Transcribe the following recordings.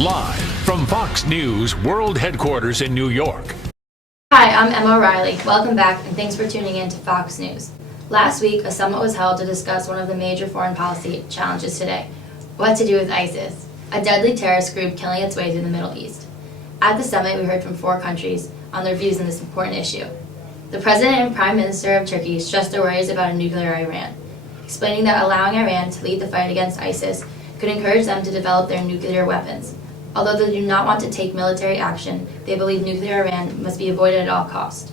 Live from Fox News World Headquarters in New York. Hi, I'm Emma O'Reilly. Welcome back and thanks for tuning in to Fox News. Last week, a summit was held to discuss one of the major foreign policy challenges today: what to do with ISIS, a deadly terrorist group killing its way through the Middle East. At the summit, we heard from 4 countries on their views on this important issue. The President and Prime Minister of Turkey stressed their worries about a nuclear Iran, explaining that allowing Iran to lead the fight against ISIS could encourage them to develop their nuclear weapons. Although they do not want to take military action, they believe nuclear Iran must be avoided at all costs.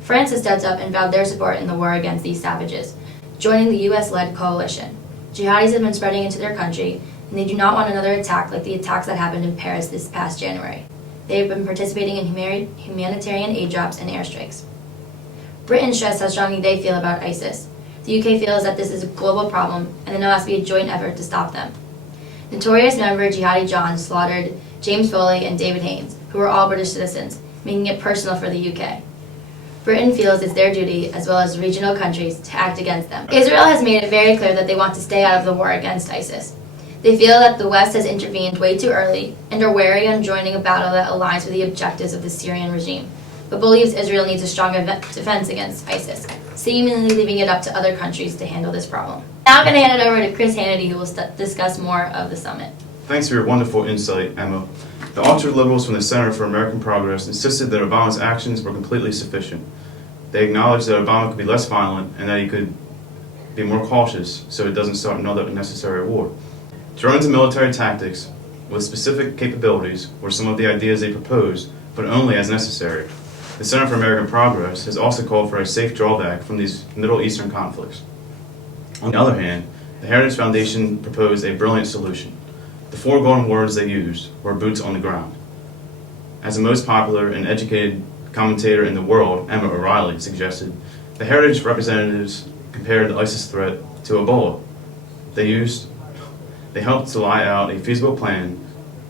France has stepped up and vowed their support in the war against these savages, joining the US-led coalition. Jihadis have been spreading into their country, and they do not want another attack like the attacks that happened in Paris this past January. They have been participating in humanitarian aid drops and airstrikes. Britain stressed how strongly they feel about ISIS. The UK feels that this is a global problem, and there must be a joint effort to stop them. Notorious member Jihadi John slaughtered James Foley and David Haines, who were all British citizens, making it personal for the UK. Britain feels it's their duty, as well as regional countries, to act against them. Israel has made it very clear that they want to stay out of the war against ISIS. They feel that the West has intervened way too early and are wary on joining a battle that aligns with the objectives of the Syrian regime, but believes Israel needs a stronger defense against ISIS, seemingly leaving it up to other countries to handle this problem. Now I'm going to hand it over to Chris Hannity, who will discuss more of the summit. Thanks for your wonderful insight, Emma. The ultra-liberals from the Center for American Progress insisted that Obama's actions were completely sufficient. They acknowledged that Obama could be less violent and that he could be more cautious so it doesn't start another unnecessary war. Drones and military tactics with specific capabilities were some of the ideas they proposed, but only as necessary. The Center for American Progress has also called for a safe drawback from these Middle Eastern conflicts. On the other hand, the Heritage Foundation proposed a brilliant solution. The 4 golden words they used were boots on the ground. As the most popular and educated commentator in the world, Emma O'Reilly, suggested, the Heritage representatives compared the ISIS threat to Ebola. They helped to lay out a feasible plan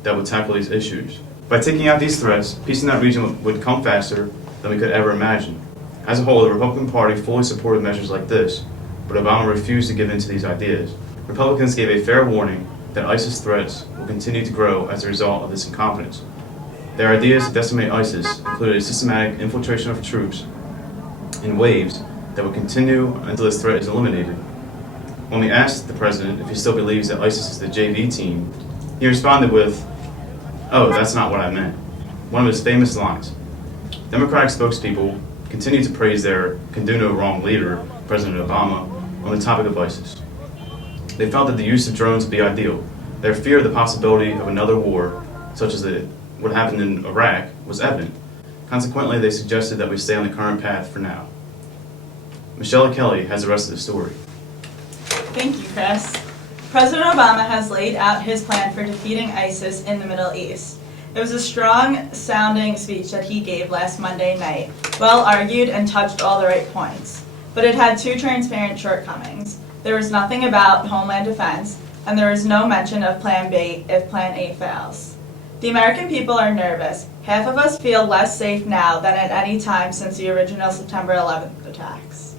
that would tackle these issues. By taking out these threats, peace in that region would come faster than we could ever imagine. As a whole, the Republican Party fully supported measures like this, but Obama refused to give in to these ideas. Republicans gave a fair warning that ISIS threats will continue to grow as a result of this incompetence. Their ideas to decimate ISIS included a systematic infiltration of troops in waves that would continue until this threat is eliminated. When we asked the president if he still believes that ISIS is the JV team, he responded with, "Oh, that's not what I meant," one of his famous lines. Democratic spokespeople continued to praise their can-do-no-wrong leader, President Obama, on the topic of ISIS. They felt that the use of drones would be ideal. Their fear of the possibility of another war, such as what happened in Iraq, was evident. Consequently, they suggested that we stay on the current path for now. Michelle Kelly has the rest of the story. Thank you, Chris. President Obama has laid out his plan for defeating ISIS in the Middle East. It was a strong-sounding speech that he gave last Monday night, well-argued and touched all the right points. But it had 2 transparent shortcomings. There was nothing about Homeland Defense, and there was no mention of Plan B if Plan A fails. The American people are nervous. Half of us feel less safe now than at any time since the original September 11th attacks.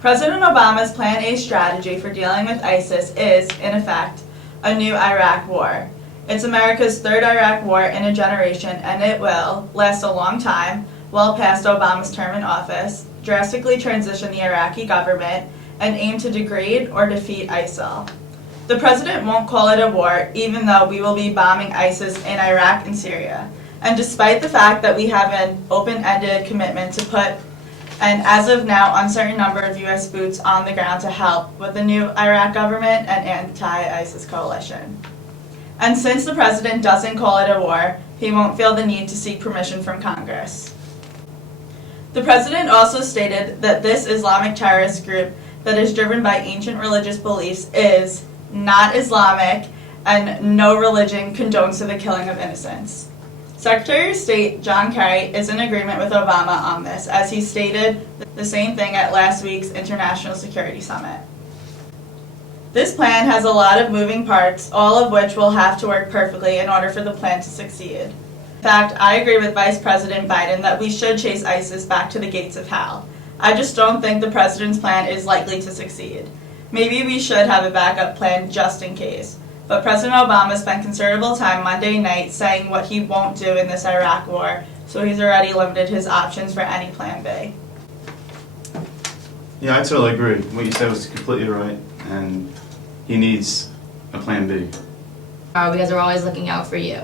President Obama's Plan A strategy for dealing with ISIS is, in effect, a new Iraq war. It's America's 3rd Iraq war in a generation, and it will last a long time, well past Obama's term in office, drastically transition the Iraqi government, and aim to degrade or defeat ISIL. The president won't call it a war, even though we will be bombing ISIS in Iraq and Syria. And despite the fact that we have an open-ended commitment to put an, as of now, uncertain number of U.S. boots on the ground to help with the new Iraq government and anti-ISIS coalition. And since the president doesn't call it a war, he won't feel the need to seek permission from Congress. The president also stated that this Islamic terrorist group that is driven by ancient religious beliefs is not Islamic, and no religion condones the killing of innocents. Secretary of State John Kerry is in agreement with Obama on this, as he stated the same thing at last week's International Security Summit. This plan has a lot of moving parts, all of which will have to work perfectly in order for the plan to succeed. In fact, I agree with Vice President Biden that we should chase ISIS back to the gates of hell. I just don't think the president's plan is likely to succeed. Maybe we should have a backup plan just in case. But President Obama spent considerable time Monday night saying what he won't do in this Iraq war, so he's already limited his options for any plan B. Yeah, I totally agree. What you said was completely right, and he needs a plan B. Because we're always looking out for you.